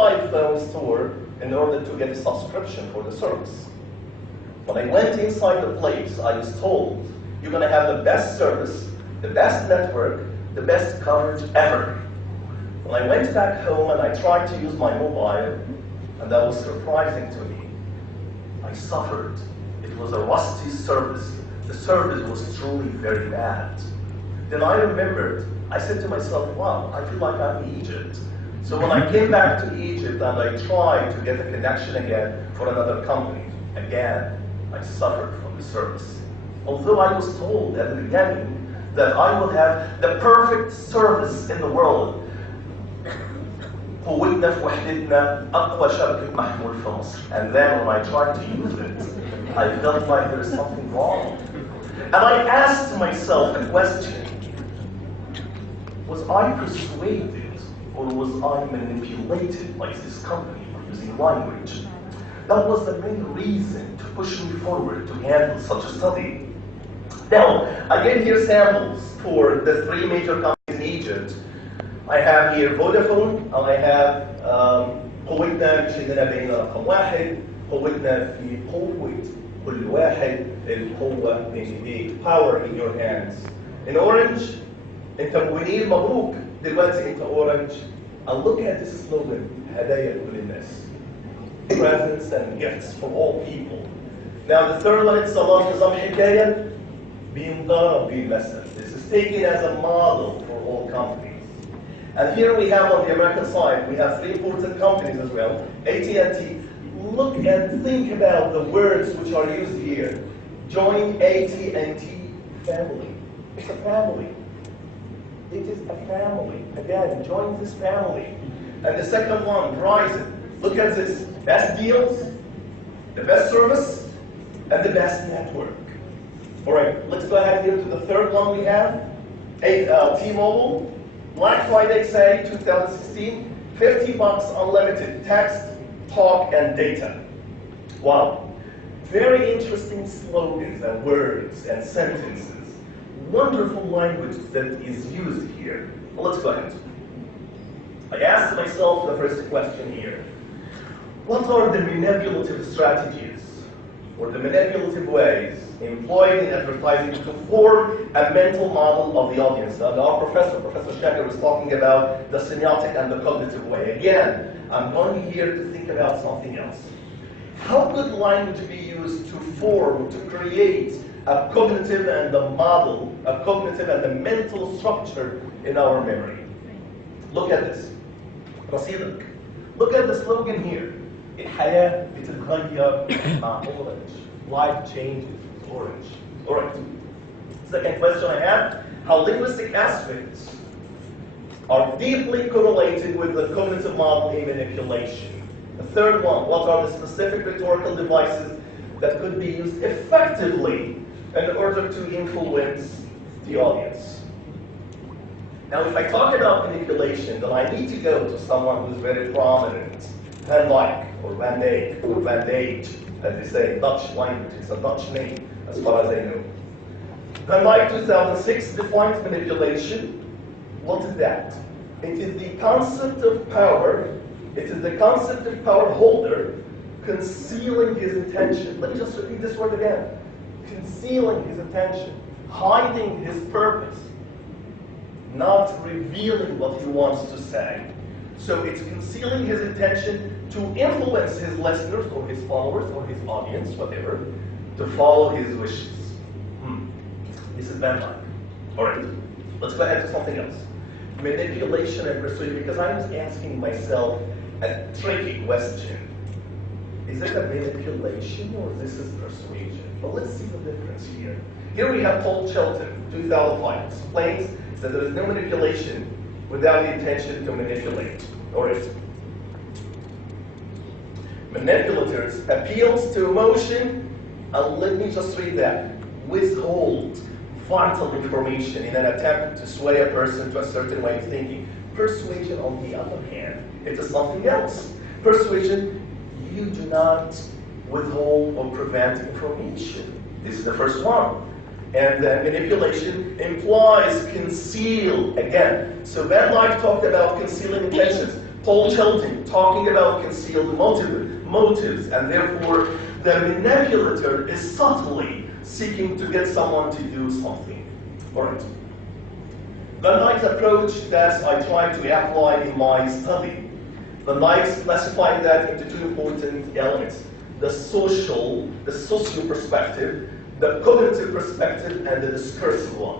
mobile phone store in order to get a subscription for the service. When I went inside the place, I was told, you're going to have the best service, the best network, the best coverage ever. When I went back home and I tried to use my mobile, and that was surprising to me, I suffered. It was a rusty service. The service was truly very bad. Then I remembered, I said to myself, wow, I feel like I'm in Egypt. So when I came back to Egypt and I tried to get a connection again for another company, again, I suffered from the service. Although I was told at the beginning that I will have the perfect service in the world. قوتنا في وحدتنا أقوى شبكة محمول في مصر. And then when I tried to use it, I felt like there is something wrong. And I asked myself a question. Was I persuaded or was I manipulated by this company for using language? That was the main reason to push me forward to handle such a study. Now, I gave here samples for the three major companies in Egypt. I have here Vodafone, and I have قوتنا مش إننا بين رقم واحد، قوتنا في قوة كل واحد، القوة in ايديك, power in your hands. In Orange, أنت منير مبروك، دلوقتي أنت Orange. And look at this slogan, هدايا لكل الناس. Presents and gifts for all people. Now the third one, it's صلاة نظام حكاية بينضرب بالمثل. This is taken as a model for all companies. And here we have on the American side, we have three important companies as well. AT&T. Look and think about the words which are used here. Join AT&T family. It's a family. It is a family. Again, join this family. And the second one, Verizon. Look at this. Best deals, the best service, and the best network. All right, let's go ahead here to the third one we have. T-Mobile. Black Friday, say 2016, $50 unlimited text, talk, and data. Wow. Very interesting slogans and words and sentences. Wonderful language that is used here. Well, let's go ahead. I asked myself the first question here. What are the manipulative strategies or the manipulative ways employed in advertising to form a mental model of the audience? And our professor, Professor Shaker, was talking about the semiotic and the cognitive way. Again, I'm going here to think about something else. How could language be used to form, to create a cognitive and a model, a cognitive and a mental structure in our memory? Look at this. رصيدك. Look at the slogan here. الحياة بتتغير مع Orange. Life changes with Orange. All right. Second question I have, how linguistic aspects are deeply correlated with the cognitive model in manipulation. The third one, what are the specific rhetorical devices that could be used effectively in order to influence the audience? Now, if I talk about manipulation, then I need to go to someone who's very prominent. Van Dyck, or Van Dyck, or Van Dyck, as they say, Dutch language. It's a Dutch name, as far as I know. Van Dyck, 2006, defines manipulation. What is that? It is the concept of power. It is the concept of power holder concealing his intention. Let me just repeat this word again. Concealing his intention, hiding his purpose, not revealing what he wants to say. So it's concealing his intention to influence his listeners or his followers or his audience, whatever, to follow his wishes. This is Van Dyck. All right, let's go ahead to something else. Manipulation and persuasion, because I was asking myself a tricky question. Is it a manipulation or this is persuasion? Well, let's see the difference here. Here we have Paul Shelton, 2005, explains that there is no manipulation without the intention to manipulate. All right. Manipulators appeals to emotion, and let me just read that. Withhold vital information in an attempt to sway a person to a certain way of thinking. Persuasion, on the other hand, it is something else. Persuasion, you do not withhold or prevent information. This is the first one. And manipulation implies conceal again. So Van Dyck talked about concealing intentions. false tilting, talking about concealed motives, and therefore the manipulator is subtly seeking to get someone to do something. All right. The ninth approach that I try to apply in my study, the ninth classifying that into two important elements: the socio perspective, the cognitive perspective, and the discursive one.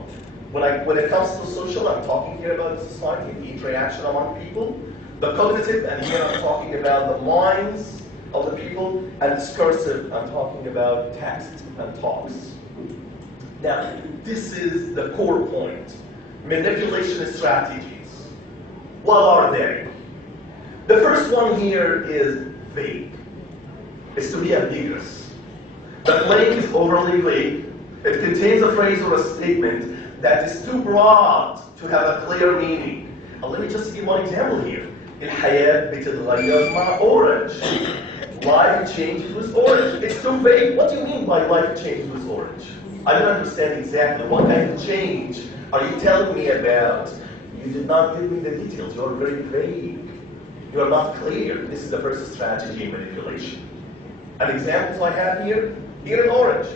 When it comes to social, I'm talking here about society, the interaction among people. The cognitive, and here I'm talking about the minds of the people, and discursive, I'm talking about text and talks. Now, this is the core point. Manipulation strategies. What are they? The first one here is vague. It's to be ambiguous. The claim is overly vague. It contains a phrase or a statement that is too broad to have a clear meaning. Let me just give one example here. الحياة بتتغير مع orange. Life changes with orange. It's too vague. What do you mean by life changes with orange? I don't understand exactly what kind of change are you telling me about. You did not give me the details. You are very vague. You are not clear. This is the first strategy in manipulation. An example I have here in orange.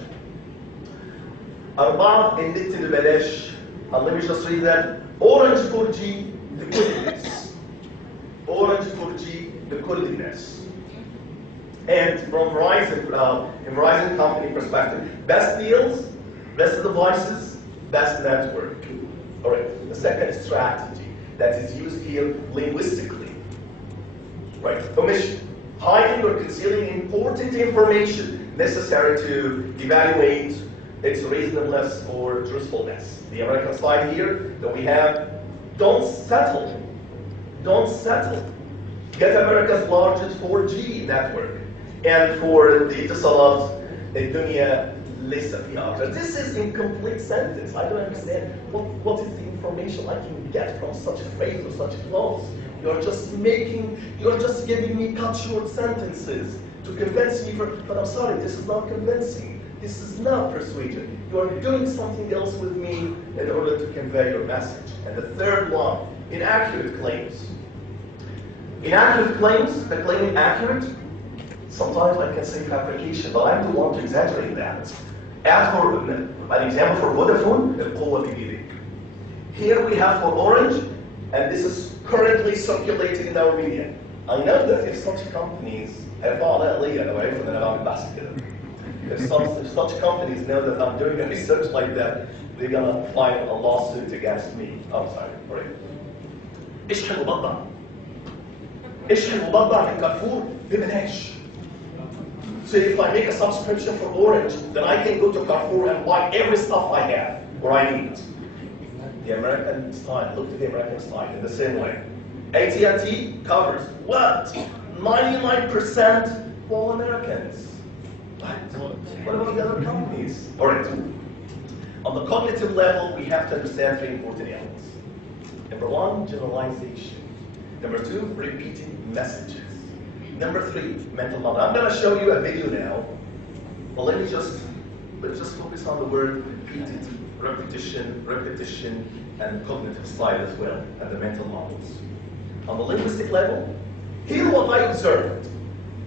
أربعة النت ببلاش. Let me just read that. Orange 4G لكل Orange 4G لكل الناس. And from Verizon company perspective, best deals, best devices, best network. All right. The second strategy that is used here linguistically, right? Omission, hiding or concealing important information necessary to evaluate its reasonableness or truthfulness. The American side here that we have, don't settle. Don't settle. Get America's largest 4G network. And for the اتصالات الدنيا لسه فيها أكتر. This is incomplete sentence. I don't understand what is the information I can get from such a phrase or such a clause. You're just giving me cut short sentences to convince me but I'm sorry, this is not convincing. This is not persuasion. You are doing something else with me in order to convey your message. And the third one, inaccurate claims. Inaccurate claims, the claim inaccurate, sometimes I can say fabrication, but I'm the one to exaggerate that. As for an example for Vodafone, القوة بيدك. Here we have for Orange, and this is currently circulating in our media. I know that if such companies, if such companies know that I'm doing a research like that, they're gonna file a lawsuit against me. I'm sorry, right? اشحن وبضع. اشحن وبضع in Carrefour ببلاش. So if I make a subscription for Orange, then I can go to Carrefour and buy every stuff I have or I need. The American style, look at the American style in the same way. AT&T covers what? 99% for Americans. What about the other companies? All right. On the cognitive level, we have to understand three important elements. Number one, generalization. Number two, repeated messages. Number three, mental model. I'm going to show you a video now. Well, let's just focus on the word repeated, repetition, and cognitive side as well, and the mental models. On the linguistic level, hear what I observed.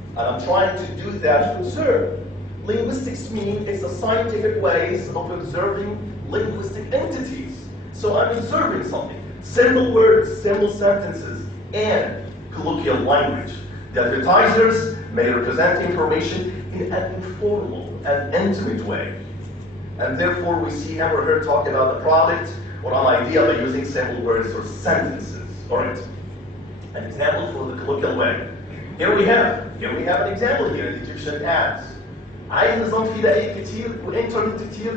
And I'm trying to do that to observe. Linguistics means it's the scientific ways of observing linguistic entities. So I'm observing something. Simple words, simple sentences, and colloquial language. The advertisers may represent information in an informal and intimate way. And therefore, we see him or her talk about a product or an idea by using simple words or sentences. All right. An example for the colloquial way. Here we have an example here in the Egyptian ads. عايز نظام فدائي كتير وإنترنت كتير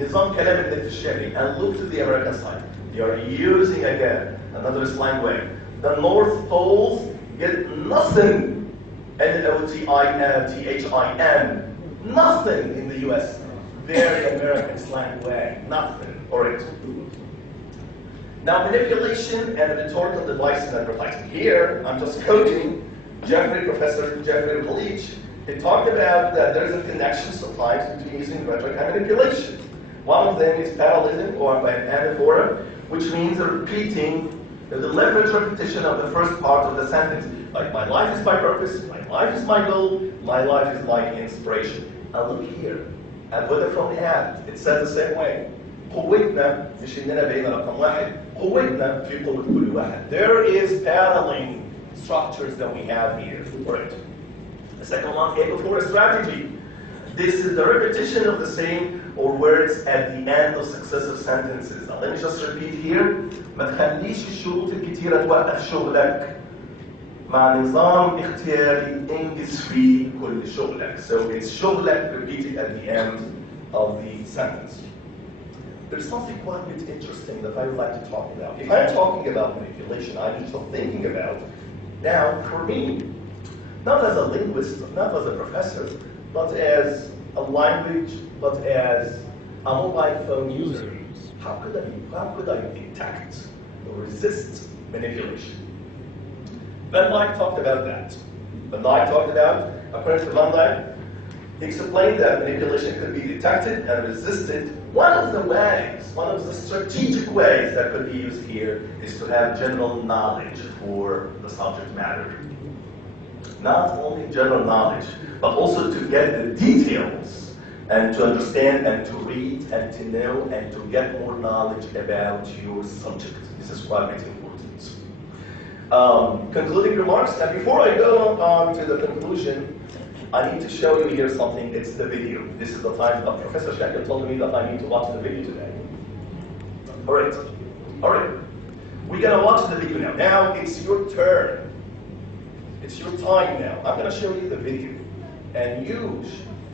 نظام كلام النت الشعبي. And look to the American side. They are using again another slang way. The North Poles get nothing. N-O-T-I-N-T-H-I-N. Nothing in the U.S. Very American slang way. Nothing. All right. Now, manipulation and rhetorical devices in advertising. Here, I'm just quoting Professor Jeffrey Leach. He talked about that there's a connection sometimes between using rhetoric and manipulation. One of them is parallelism or anaphora, which means repeating The deliberate repetition of the first part of the sentence, like my life is my purpose, my life is my goal, my life is my inspiration. And look here, and whether from and, it says the same way. قوتنا مش إننا بقينا رقم واحد، قوتنا في قوة كل واحد. There is paralleling structures that we have here for it. The second one came before a strategy. This is the repetition of the same or words at the end of successive sentences. Now let me just repeat here. ما تخليش الشروط الكتيرة توقف شغلك. مع نظام اختياري انجز في كل شغلك. So it's شغلك repeated at the end of the sentence. There's something quite a bit interesting that I would like to talk about. If I'm talking about manipulation, I'm just thinking about, now for me, not as a linguist, not as a professor, but as a language, but as a mobile phone user, how could I detect or resist manipulation? Van Dyck talked about that. Van Dyck talked about, according to Van Dyck, he explained that manipulation could be detected and resisted. One of the ways, one of the strategic ways that could be used here is to have general knowledge for the subject matter. Not only general knowledge, but also to get the details and to understand and to read and to know and to get more knowledge about your subject. This is quite important. Concluding remarks. Now, before I go on to the conclusion, I need to show you here something. It's the video. This is the time that Professor Shakir told me that I need to watch the video today. All right. All right. We're going to watch the video now. Now, it's your turn. It's your time now. I'm going to show you the video. And you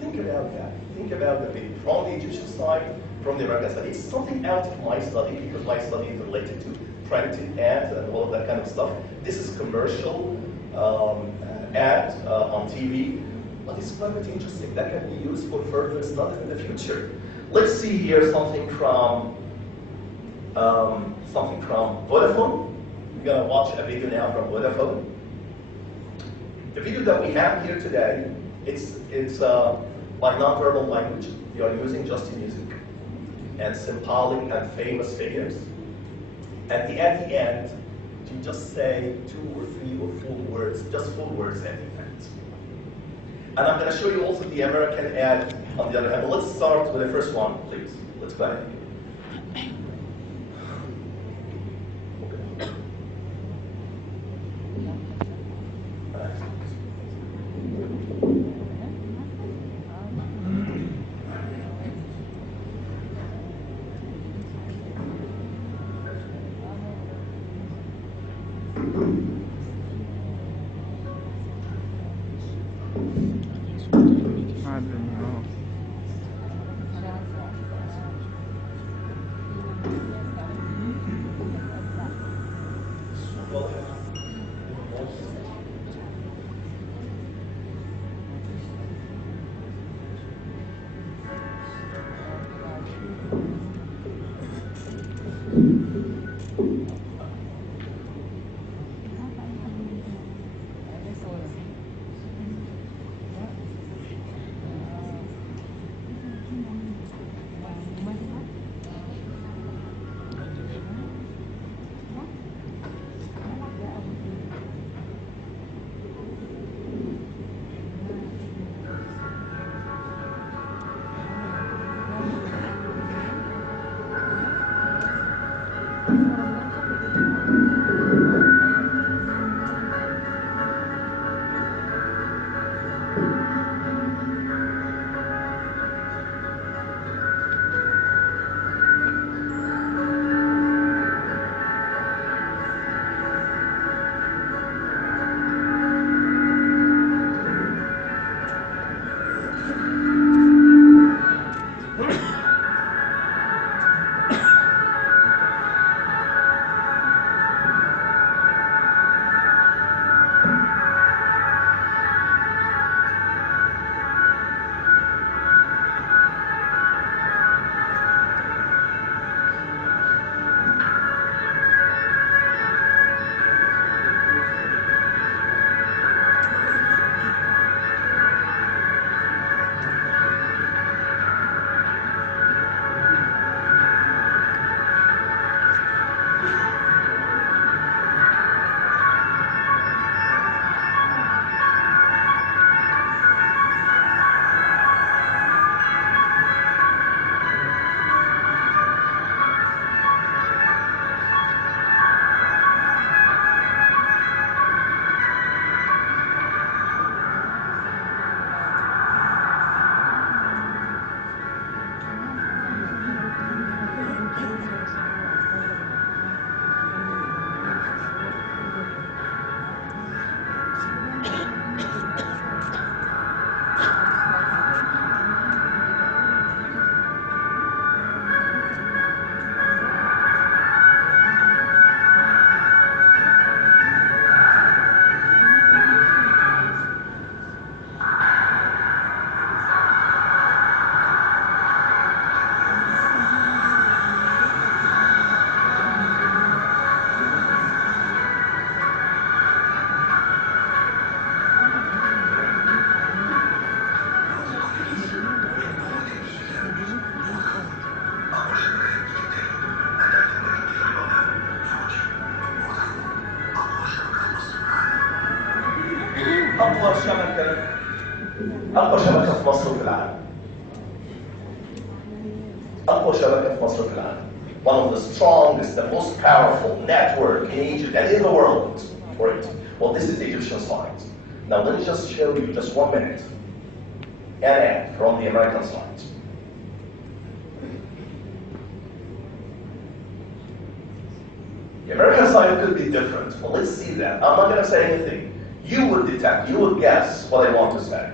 think about that. Think about the video. From the Egyptian side, from the American side. It's something out of my study because my study is related to printed ads and all of that kind of stuff. This is commercial ad on TV. But it's quite interesting. That can be used for further study in the future. Let's see here something from Vodafone. We're going to watch a video now from Vodafone. The video that we have here today, it's like non-verbal language. You are using just music and symbolic and famous figures. At the end, you just say 2 or 3 or 4 words, just 4 words at the end. And I'm going to show you also the American ad on the other hand. But let's start with the first one, please. Let's go ahead. أقوى شبكة في مصر في العالم. أقوى شبكة في مصر في العالم. One of the strongest, the most powerful network in Egypt and in the world. Right. Well, this is the Egyptian side. Now let me just show you just 1 minute an ad from the American side. The American side could be different. Well, let's see that. I'm not going to say anything. You would detect, you would guess what I want to say.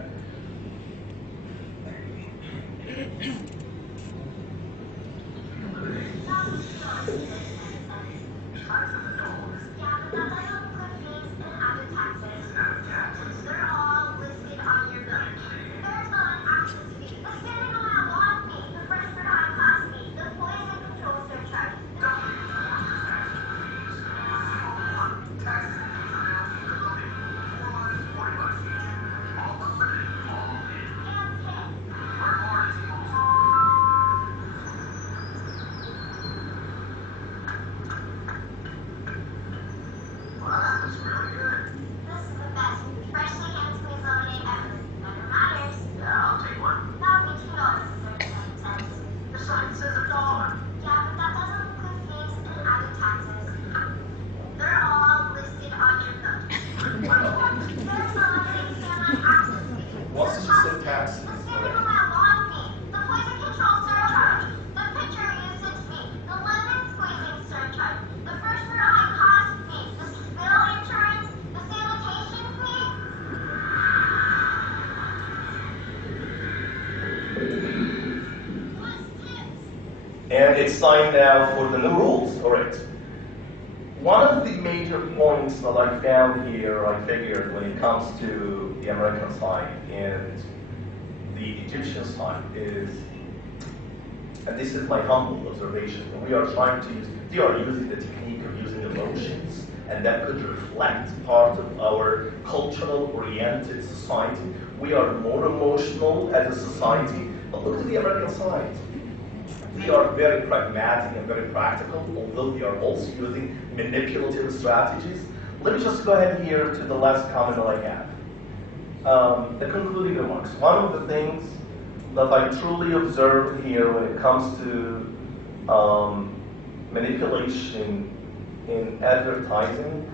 And it's time now for the new rules. All right. One of the major points that I found here, I figured, when it comes to the American side and the Egyptian side is, and this is my humble observation, we are trying to use, they are using the technique of using emotions, and that could reflect part of our cultural-oriented society. We are more emotional as a society, but look at the American side. They are very pragmatic and very practical, although they are also using manipulative strategies. Let me just go ahead here to the last comment that I have. The concluding remarks. One of the things that I truly observed here when it comes to manipulation in advertising.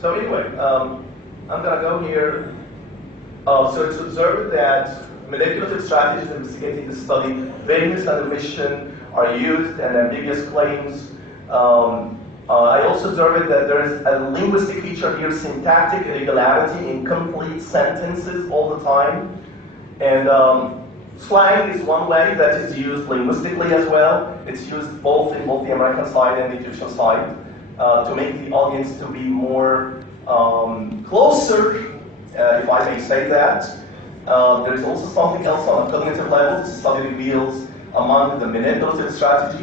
So anyway, I'm going to go here. So it's observed that manipulative strategies investigating the study, vagueness and omission are used, and ambiguous claims. I also observed that there is a linguistic feature here, syntactic irregularity, incomplete sentences all the time. And slang is one way that is used linguistically as well. It's used both in both the American side and the Egyptian side to make the audience to be more closer, if I may say that. There is also something else on a cognitive level. This study reveals among the manipulative strategies